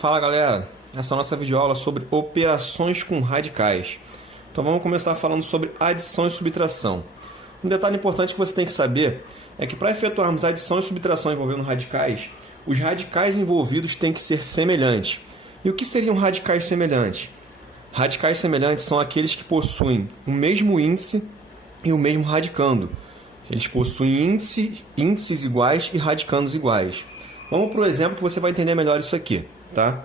Fala galera, essa é a nossa videoaula sobre operações com radicais. Então vamos começar falando sobre adição e subtração. Um detalhe importante que você tem que saber é que para efetuarmos adição e subtração envolvendo radicais, os radicais envolvidos têm que ser semelhantes. E o que seriam radicais semelhantes? Radicais semelhantes são aqueles que possuem o mesmo índice e o mesmo radicando. Eles possuem índices iguais e radicandos iguais. Vamos para o exemplo que você vai entender melhor isso aqui. Tá?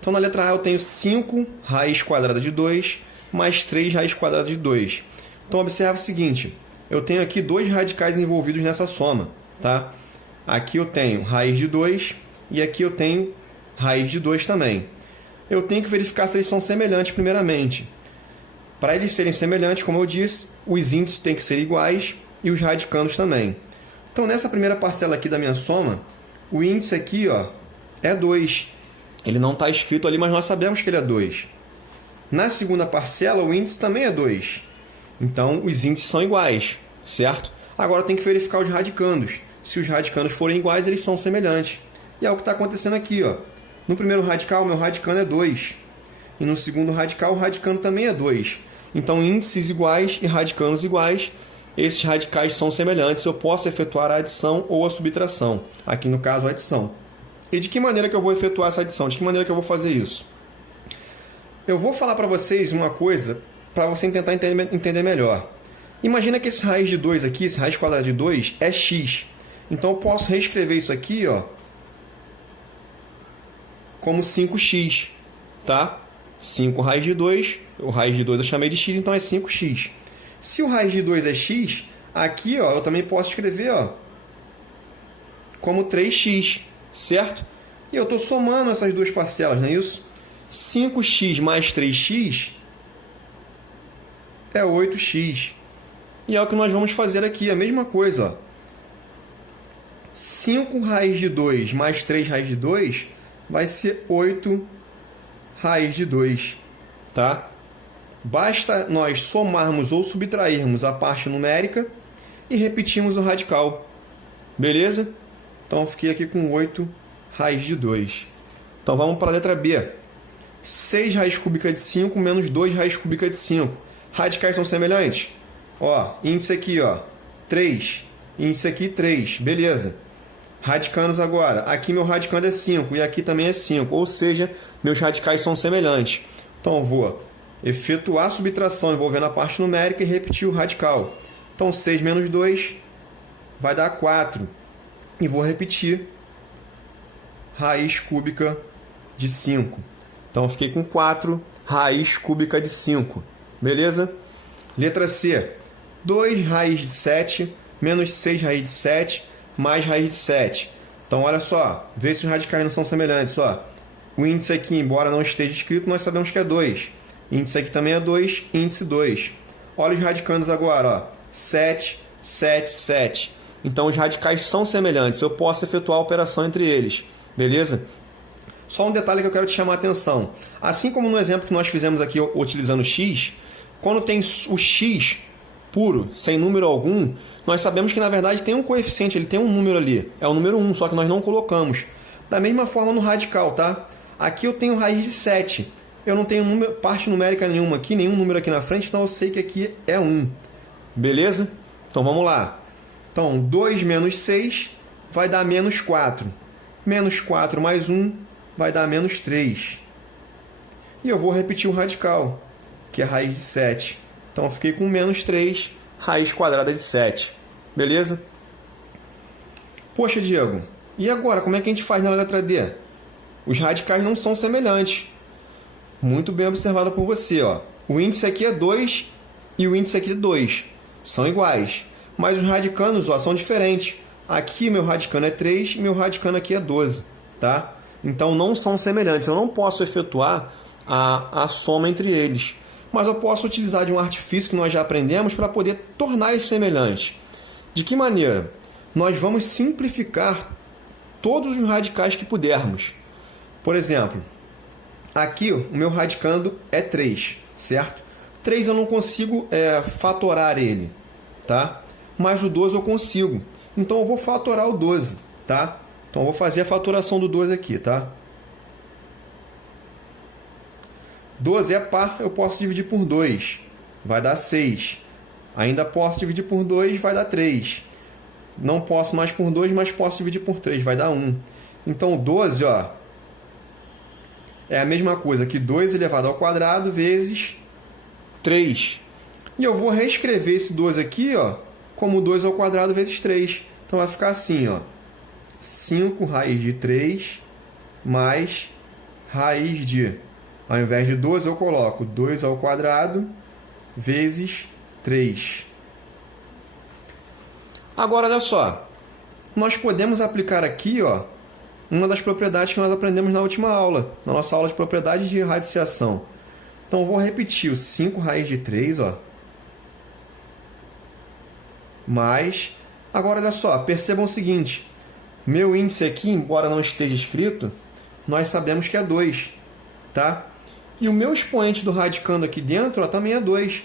Então, na letra A eu tenho 5 raiz quadrada de 2 mais 3 raiz quadrada de 2. Então, observe o seguinte, eu tenho aqui dois radicais envolvidos nessa soma. Tá? Aqui eu tenho raiz de 2 e aqui eu tenho raiz de 2 também. Eu tenho que verificar se eles são semelhantes primeiramente. Para eles serem semelhantes, como eu disse, os índices têm que ser iguais e os radicandos também. Então, nessa primeira parcela aqui da minha soma, o índice aqui é 2. Ele não está escrito ali, mas nós sabemos que ele é 2. Na segunda parcela, o índice também é 2. Então, os índices são iguais, certo? Agora, eu tenho que verificar os radicandos. Se os radicandos forem iguais, eles são semelhantes. E é o que está acontecendo aqui. No primeiro radical, o meu radicando é 2. E no segundo radical, o radicando também é 2. Então, índices iguais e radicandos iguais, esses radicais são semelhantes. Eu posso efetuar a adição ou a subtração. Aqui, no caso, a adição. E de que maneira que eu vou efetuar essa adição? De que maneira que eu vou fazer isso? Eu vou falar para vocês uma coisa para você tentar entender melhor. Imagina que esse raiz de 2 aqui, esse raiz quadrada de 2, é x. Então, eu posso reescrever isso aqui como 5x. Tá? 5 raiz de 2, o raiz de 2 eu chamei de x, então é 5x. Se o raiz de 2 é x, aqui eu também posso escrever como 3x. Certo? E eu estou somando essas duas parcelas, não é isso? 5x mais 3x é 8x. E é o que nós vamos fazer aqui, a mesma coisa. 5 raiz de 2 mais 3 raiz de 2 vai ser 8 raiz de 2. Tá? Basta nós somarmos ou subtrairmos a parte numérica e repetirmos o radical. Beleza? Então, eu fiquei aqui com 8 raiz de 2. Então, vamos para a letra B. 6 raiz cúbica de 5 menos 2 raiz cúbica de 5. Radicais são semelhantes? Índice aqui, 3. Índice aqui, 3. Beleza. Radicandos agora. Aqui meu radicando é 5 e aqui também é 5. Ou seja, meus radicais são semelhantes. Então, eu vou efetuar a subtração envolvendo a parte numérica e repetir o radical. Então, 6 menos 2 vai dar 4. E vou repetir raiz cúbica de 5. Então, eu fiquei com 4 raiz cúbica de 5. Beleza? Letra C. 2 raiz de 7 menos 6 raiz de 7 mais raiz de 7. Então, olha só. Vê se os radicais não são semelhantes. O índice aqui, embora não esteja escrito, nós sabemos que é 2. Índice aqui também é 2, índice 2. Olha os radicandos agora. 7, 7, 7. Então, os radicais são semelhantes. Eu posso efetuar a operação entre eles. Beleza? Só um detalhe que eu quero te chamar a atenção. Assim como no exemplo que nós fizemos aqui utilizando x, quando tem o x puro, sem número algum, nós sabemos que, na verdade, tem um coeficiente, ele tem um número ali. É o número 1, só que nós não colocamos. Da mesma forma no radical, tá? Aqui eu tenho raiz de 7. Eu não tenho parte numérica nenhuma aqui, nenhum número aqui na frente, então eu sei que aqui é 1. Beleza? Então, vamos lá. Então, 2 menos 6 vai dar menos 4. Menos 4 mais 1 vai dar menos 3. E eu vou repetir o radical, que é raiz de 7. Então, eu fiquei com menos 3 raiz quadrada de 7. Beleza? Poxa, Diego, e agora? Como é que a gente faz na letra D? Os radicais não são semelhantes. Muito bem observado por você. O índice aqui é 2 e o índice aqui é 2. São iguais. Mas os radicandos são diferentes. Aqui meu radicando é 3 e meu radicando aqui é 12. Tá? Então não são semelhantes. Eu não posso efetuar a soma entre eles. Mas eu posso utilizar de um artifício que nós já aprendemos para poder tornar eles semelhantes. De que maneira? Nós vamos simplificar todos os radicais que pudermos. Por exemplo, aqui o meu radicando é 3, certo? 3 eu não consigo fatorar ele, tá? Mas o 12 eu consigo. Então, eu vou fatorar o 12, tá? Então, eu vou fazer a fatoração do 12 aqui, tá? 12 é par, eu posso dividir por 2, vai dar 6. Ainda posso dividir por 2, vai dar 3. Não posso mais por 2, mas posso dividir por 3, vai dar 1. Então, 12, ó, é a mesma coisa que 2 elevado ao quadrado vezes 3. E eu vou reescrever esse 12 aqui, ó, como 2 ao quadrado vezes 3. Então, vai ficar assim, ó, 5 raiz de 3 mais raiz de... Ao invés de 12, eu coloco 2 ao quadrado vezes 3. Agora, olha só. Nós podemos aplicar aqui, ó, uma das propriedades que nós aprendemos na última aula, na nossa aula de propriedades de radiciação. Então, eu vou repetir o 5 raiz de 3, ó, mais... Agora, olha só, percebam o seguinte. Meu índice aqui, embora não esteja escrito, nós sabemos que é 2, tá? E o meu expoente do radicando aqui dentro, ó, também é 2.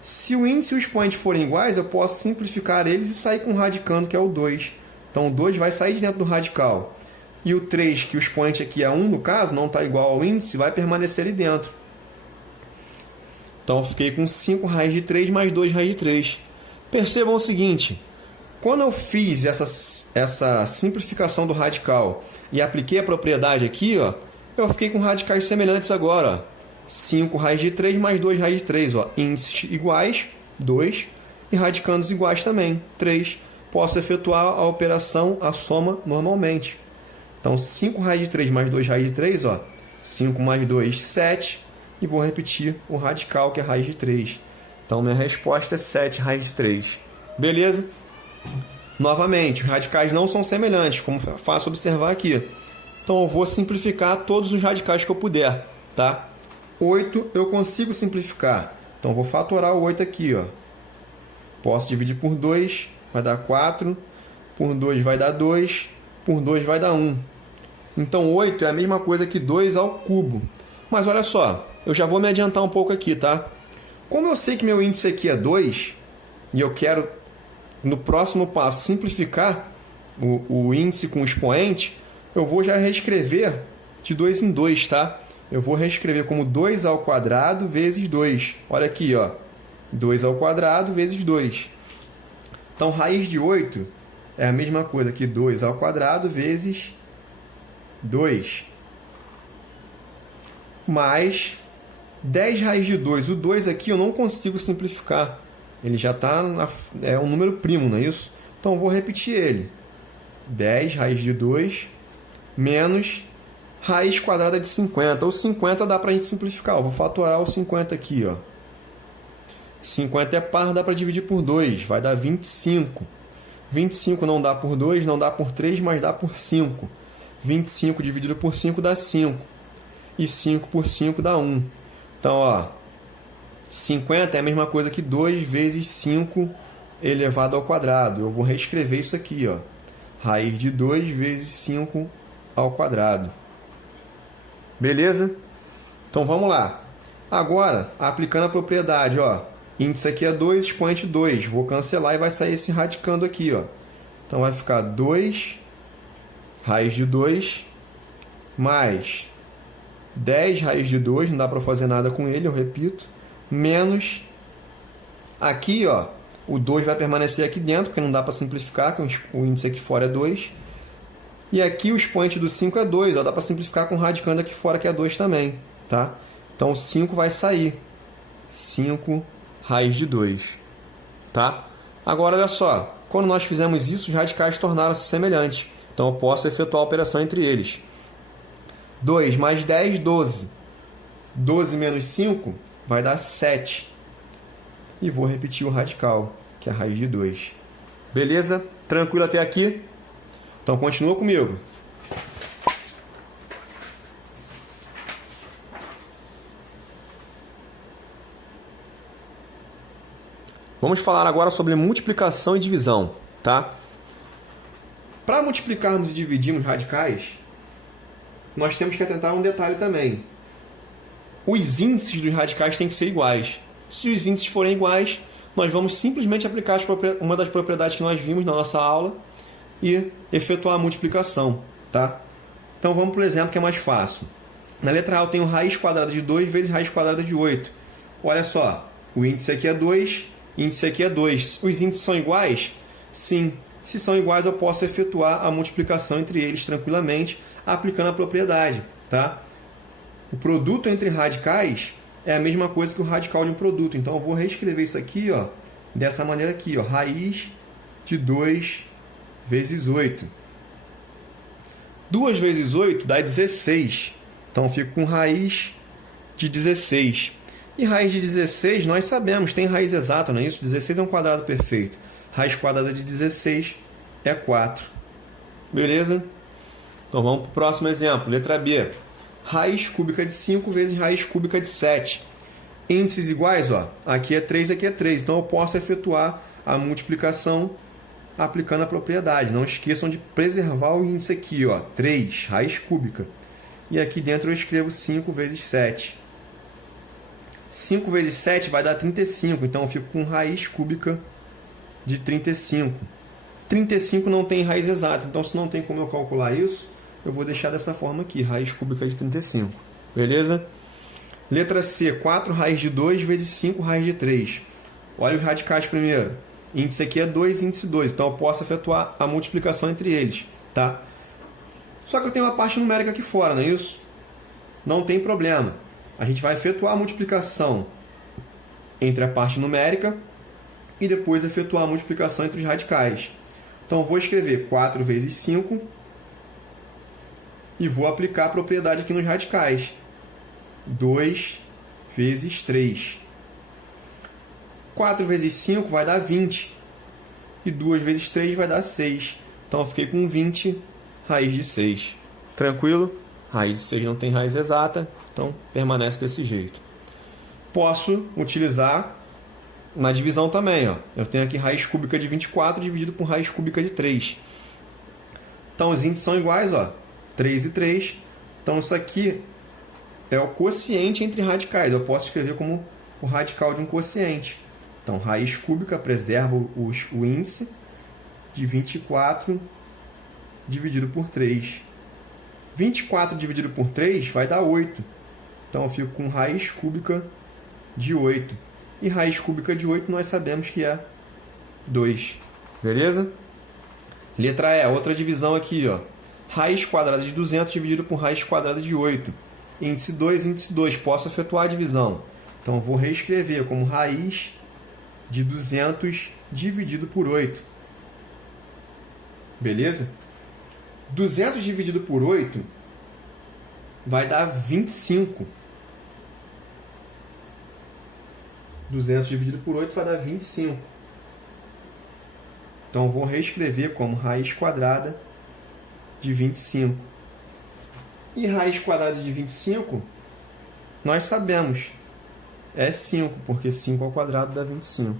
Se o índice e o expoente forem iguais, eu posso simplificar eles e sair com o radicando, que é o 2. Então, o 2 vai sair de dentro do radical. E o 3, que o expoente aqui é 1, no caso, não está igual ao índice, vai permanecer ali dentro. Então, eu fiquei com 5 raiz de 3 mais 2 raiz de 3. Percebam o seguinte, quando eu fiz essa simplificação do radical e apliquei a propriedade aqui, ó, eu fiquei com radicais semelhantes agora. Ó. 5 raiz de 3 mais 2 raiz de 3. Ó. Índices iguais, 2, e radicandos iguais também, 3. Posso efetuar a operação, a soma, normalmente. Então, 5 raiz de 3 mais 2 raiz de 3, ó, 5 mais 2, 7. E vou repetir o radical, que é raiz de 3. Então, minha resposta é 7 raiz de 3. Beleza? Novamente, os radicais não são semelhantes, como é fácil observar aqui. Então, eu vou simplificar todos os radicais que eu puder, tá? 8 eu consigo simplificar. Então, vou fatorar o 8 aqui, ó. Posso dividir por 2, vai dar 4. Por 2 vai dar 2. Por 2 vai dar 1. Então, 8 é a mesma coisa que 2 ao cubo. Mas, olha só, eu já vou me adiantar um pouco aqui, tá? Como eu sei que meu índice aqui é 2, e eu quero, no próximo passo, simplificar o índice com o expoente, eu vou já reescrever de 2 em 2, tá? Eu vou reescrever como 2 ao quadrado vezes 2. Olha aqui, ó. 2 ao quadrado vezes 2. Então, raiz de 8 é a mesma coisa que 2 ao quadrado vezes 2. Mais 10 raiz de 2. O 2 aqui eu não consigo simplificar. Ele já está... É um número primo, não é isso? Então, eu vou repetir ele. 10 raiz de 2 menos raiz quadrada de 50. O 50 dá para a gente simplificar. Eu vou fatorar o 50 aqui, ó. 50 é par, dá para dividir por 2. Vai dar 25. 25 não dá por 2, não dá por 3, mas dá por 5. 25 dividido por 5 dá 5. E 5 por 5 dá 1. Então, ó, 50 é a mesma coisa que 2 vezes 5 elevado ao quadrado. Eu vou reescrever isso aqui, ó. Raiz de 2 vezes 5 ao quadrado. Beleza? Então, vamos lá. Agora, aplicando a propriedade, ó. Índice aqui é 2, expoente 2. Vou cancelar e vai sair esse radicando aqui, ó. Então, vai ficar 2 raiz de 2 mais 10 raiz de 2. Não dá para fazer nada com ele, eu repito. Menos, aqui, ó, o 2 vai permanecer aqui dentro, porque não dá para simplificar, que o índice aqui fora é 2. E aqui o expoente do 5 é 2, ó, dá para simplificar com o radicando aqui fora, que é 2 também, tá? Então, o 5 vai sair. 5 raiz de 2, tá? Agora, olha só, quando nós fizemos isso, os radicais tornaram-se semelhantes. Então, eu posso efetuar a operação entre eles. 2 mais 10, 12. 12 menos 5 vai dar 7. E vou repetir o radical, que é a raiz de 2. Beleza? Tranquilo até aqui? Então, continua comigo. Vamos falar agora sobre multiplicação e divisão, tá? Para multiplicarmos e dividirmos radicais, nós temos que atentar a um detalhe também. Os índices dos radicais têm que ser iguais. Se os índices forem iguais, nós vamos simplesmente aplicar uma das propriedades que nós vimos na nossa aula e efetuar a multiplicação, tá? Então, vamos para o exemplo que é mais fácil. Na letra A eu tenho raiz quadrada de 2 vezes raiz quadrada de 8. Olha só, o índice aqui é 2, índice aqui é 2. Os índices são iguais? Sim. Se são iguais, eu posso efetuar a multiplicação entre eles tranquilamente, aplicando a propriedade. Tá? O produto entre radicais é a mesma coisa que o radical de um produto. Então, eu vou reescrever isso aqui, ó, dessa maneira aqui, ó, raiz de 2 vezes 8. 2 vezes 8 dá 16. Então, eu fico com raiz de 16. E raiz de 16, nós sabemos, tem raiz exata, não é isso? 16 é um quadrado perfeito. Raiz quadrada de 16 é 4. Beleza? Então, vamos para o próximo exemplo. Letra B. Raiz cúbica de 5 vezes raiz cúbica de 7. Índices iguais, ó. Aqui é 3, aqui é 3. Então, eu posso efetuar a multiplicação aplicando a propriedade. Não esqueçam de preservar o índice aqui, ó. 3, raiz cúbica. E aqui dentro eu escrevo 5 vezes 7. 5 vezes 7 vai dar 35. Então, eu fico com raiz cúbica de 35. 35 não tem raiz exata. Então, se não tem como eu calcular isso, eu vou deixar dessa forma aqui, raiz cúbica de 35. Beleza? Letra C, 4 raiz de 2 vezes 5 raiz de 3. Olha os radicais primeiro. Índice aqui é 2, índice 2. Então, eu posso efetuar a multiplicação entre eles. Tá? Só que eu tenho uma parte numérica aqui fora, não é isso? Não tem problema. A gente vai efetuar a multiplicação entre a parte numérica e depois efetuar a multiplicação entre os radicais. Então, eu vou escrever 4 vezes 5 e vou aplicar a propriedade aqui nos radicais. 2 vezes 3. 4 vezes 5 vai dar 20. E 2 vezes 3 vai dar 6. Então, eu fiquei com 20 raiz de 6. Tranquilo? Raiz de 6 não tem raiz exata, então permanece desse jeito. Posso utilizar na divisão também. Ó. Eu tenho aqui raiz cúbica de 24 dividido por raiz cúbica de 3. Então, os índices são iguais, ó, 3 e 3. Então, isso aqui é o quociente entre radicais. Eu posso escrever como o radical de um quociente. Então, raiz cúbica preserva o índice de 24 dividido por 3. 24 dividido por 3 vai dar 8. Então, eu fico com raiz cúbica de 8. E raiz cúbica de 8 nós sabemos que é 2. Beleza? Letra E, outra divisão aqui, ó. Raiz quadrada de 200 dividido por raiz quadrada de 8. Índice 2, índice 2. Posso efetuar a divisão. Então, eu vou reescrever como raiz de 200 dividido por 8. Beleza? 200 dividido por 8 vai dar 25. 200 dividido por 8 vai dar 25. Então, eu vou reescrever como raiz quadrada de 25. E raiz quadrada de 25, nós sabemos, é 5, porque 5 ao quadrado dá 25.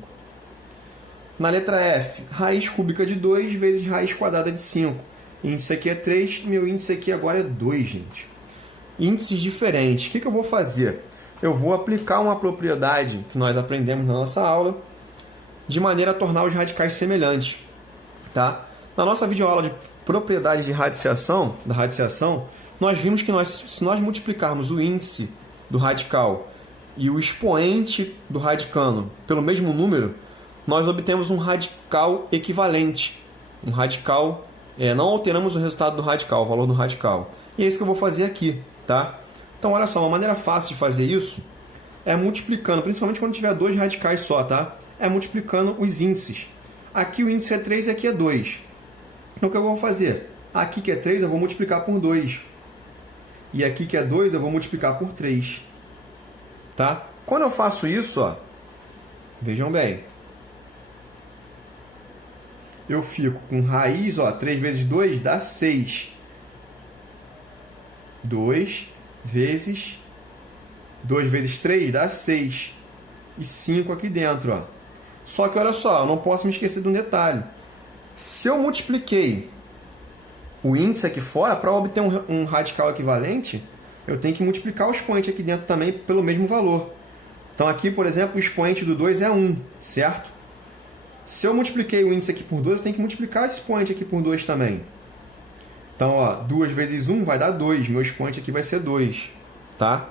Na letra F, raiz cúbica de 2 vezes raiz quadrada de 5. Índice aqui é 3, meu índice aqui agora é 2, gente. Índices diferentes. O que eu vou fazer? Eu vou aplicar uma propriedade que nós aprendemos na nossa aula, de maneira a tornar os radicais semelhantes. Tá? Na nossa videoaula de propriedades de radiciação, nós vimos que se nós multiplicarmos o índice do radical e o expoente do radicando pelo mesmo número, nós obtemos um radical equivalente. Um radical, não alteramos o resultado do radical, o valor do radical. E é isso que eu vou fazer aqui. Tá? Então, olha só, uma maneira fácil de fazer isso é multiplicando, principalmente quando tiver dois radicais só, tá? É multiplicando os índices. Aqui o índice é 3 e aqui é 2. Então, o que eu vou fazer? Aqui que é 3, eu vou multiplicar por 2. E aqui que é 2, eu vou multiplicar por 3. Tá? Quando eu faço isso, ó, vejam bem, eu fico com raiz, ó, 3 vezes 2 dá 6. 2 vezes 3 dá 6. E 5 aqui dentro, ó. Só que olha só, eu não posso me esquecer de um detalhe. Se eu multipliquei o índice aqui fora, para obter um radical equivalente, eu tenho que multiplicar o expoente aqui dentro também pelo mesmo valor. Então aqui, por exemplo, o expoente do 2 é 1, certo? Se eu multipliquei o índice aqui por 2, eu tenho que multiplicar esse expoente aqui por 2 também. Então, ó, 2 vezes 1 vai dar 2. Meu expoente aqui vai ser 2. tá?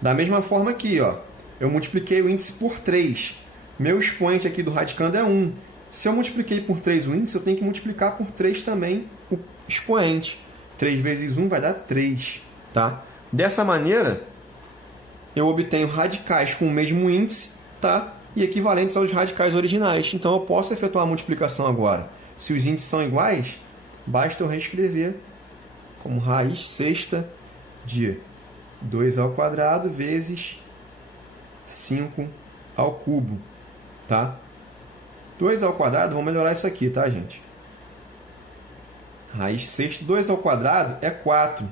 Da mesma forma aqui, ó, eu multipliquei o índice por 3. Meu expoente aqui do radicando é 1. Se eu multipliquei por 3 o índice, eu tenho que multiplicar por 3 também o expoente. 3 vezes 1 vai dar 3, tá? Dessa maneira, eu obtenho radicais com o mesmo índice, tá? E equivalentes aos radicais originais. Então, eu posso efetuar a multiplicação agora. Se os índices são iguais, basta eu reescrever como raiz sexta de 2 ao quadrado vezes 5 ao cubo, tá? 2 ao quadrado, vamos melhorar isso aqui, tá, gente? Raiz sexta, 2 ao quadrado é 4,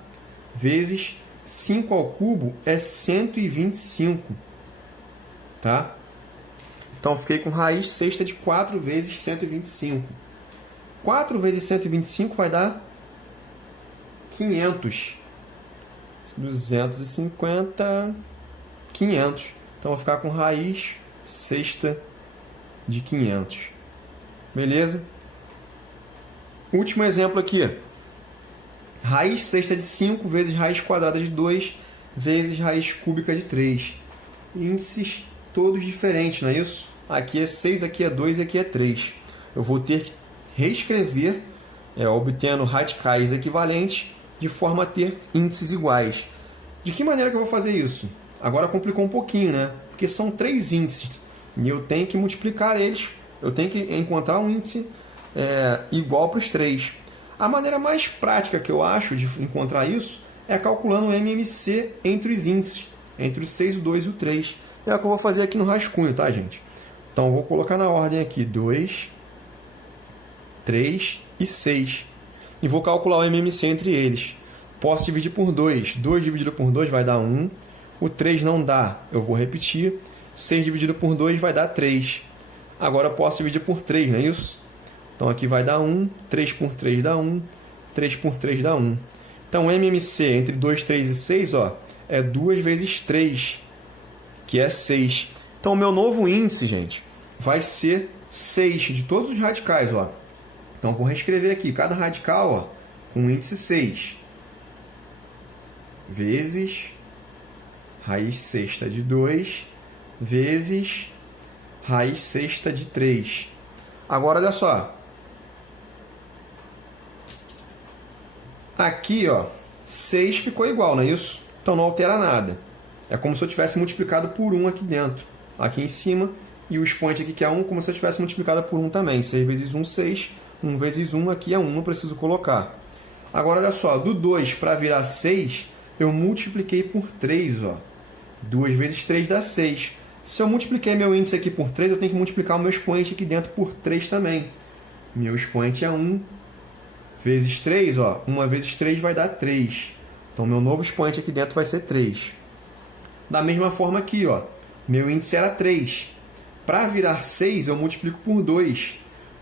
vezes 5 ao cubo é 125, tá? Então, fiquei com raiz sexta de 4 vezes 125. 4 vezes 125 vai dar 500. 250, 500. Então, vou ficar com raiz sexta de 500. Beleza? Último exemplo aqui. Raiz sexta de 5 vezes raiz quadrada de 2 vezes raiz cúbica de 3. Índices todos diferentes, não é isso? Aqui é 6, aqui é 2 e aqui é 3. Eu vou ter que reescrever, obtendo radicais equivalentes, de forma a ter índices iguais. De que maneira que eu vou fazer isso? Agora complicou um pouquinho, né? Porque são 3 índices. E eu tenho que multiplicar eles. Eu tenho que encontrar um índice igual para os 3. A maneira mais prática que eu acho de encontrar isso é calculando o MMC entre os índices. Entre o 6, o 2 e o 3. É o que eu vou fazer aqui no rascunho, tá, gente? Então, eu vou colocar na ordem aqui 2, 3 e 6. E vou calcular o MMC entre eles. Posso dividir por 2. 2 dividido por 2 vai dar 1. O 3 não dá, eu vou repetir. 6 dividido por 2 vai dar 3. Agora eu posso dividir por 3, não é isso? Então aqui vai dar 1. 3 por 3 dá 1. 3 por 3 dá 1. Então o MMC entre 2, 3 e 6 é 2 vezes 3, que é 6. Então o meu novo índice, gente, vai ser 6 de todos os radicais. Então vou reescrever aqui cada radical com o índice 6. Vezes raiz sexta de 2 vezes raiz sexta de 3. Agora, olha só. Aqui, 6 ficou igual, não é isso? Então não altera nada. É como se eu tivesse multiplicado por 1 aqui dentro. Aqui em cima. E o expoente aqui que é 1, como se eu tivesse multiplicado por 1 também. 6 vezes 1, 6. 1 vezes 1 aqui é 1, não preciso colocar. Agora, olha só. Do 2 para virar 6, eu multipliquei por 3, 2 vezes 3 dá 6. Se eu multipliquei meu índice aqui por 3, eu tenho que multiplicar o meu expoente aqui dentro por 3 também. Meu expoente é 1 vezes 3, 1 vezes 3 vai dar 3. Então, meu novo expoente aqui dentro vai ser 3. Da mesma forma aqui, meu índice era 3. Para virar 6, eu multiplico por 2.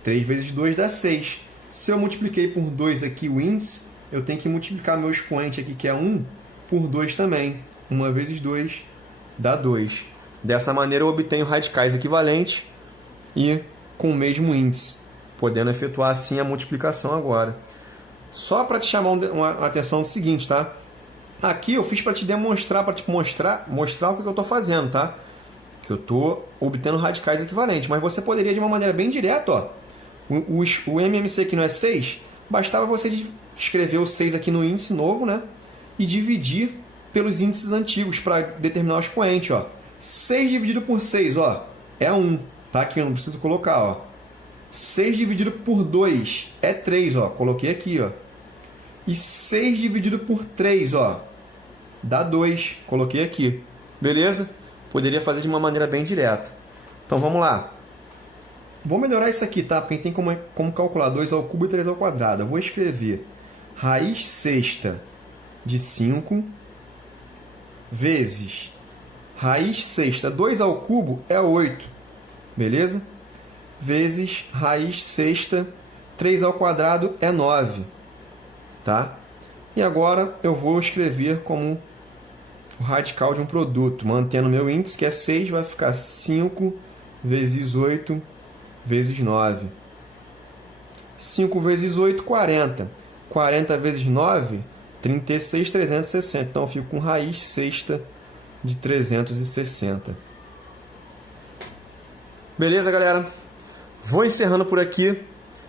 3 vezes 2 dá 6. Se eu multipliquei por 2 aqui o índice, eu tenho que multiplicar meu expoente aqui, que é 1, por 2 também. 1 vezes 2 dá 2. Dessa maneira, eu obtenho radicais equivalentes e com o mesmo índice, podendo efetuar assim a multiplicação agora. Só para te chamar a atenção do seguinte, tá? Aqui eu fiz para te demonstrar, para te mostrar o que eu estou fazendo, tá? Que eu estou obtendo radicais equivalentes. Mas você poderia, de uma maneira bem direta, o MMC aqui não é 6, bastava você escrever o 6 aqui no índice novo, né? E dividir pelos índices antigos para determinar o expoente, 6 dividido por 6, é 1, tá? Aqui eu não preciso colocar, 6 dividido por 2 é 3, coloquei aqui, E 6 dividido por 3, dá 2, coloquei aqui. Beleza? Poderia fazer de uma maneira bem direta. Então vamos lá. Vou melhorar isso aqui, tá? Porque tem como calcular 2 ao cubo e 3 ao quadrado. Eu vou escrever raiz sexta de 5 vezes raiz sexta. 2 ao cubo é 8. Beleza? Vezes raiz sexta. 3 ao quadrado é 9. Tá? E agora eu vou escrever como o radical de um produto. Mantendo meu índice, que é 6, vai ficar 5 vezes 8 vezes 9. 5 vezes 8, 40. 40 vezes 9 36,360. Então, eu fico com raiz sexta de 360. Beleza, galera? Vou encerrando por aqui.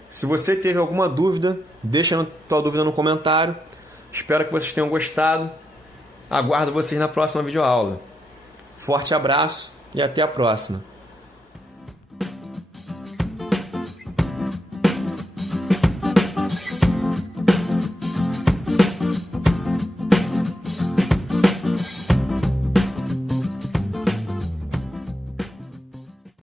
Se você teve alguma dúvida, deixa a tua dúvida no comentário. Espero que vocês tenham gostado. Aguardo vocês na próxima videoaula. Forte abraço e até a próxima.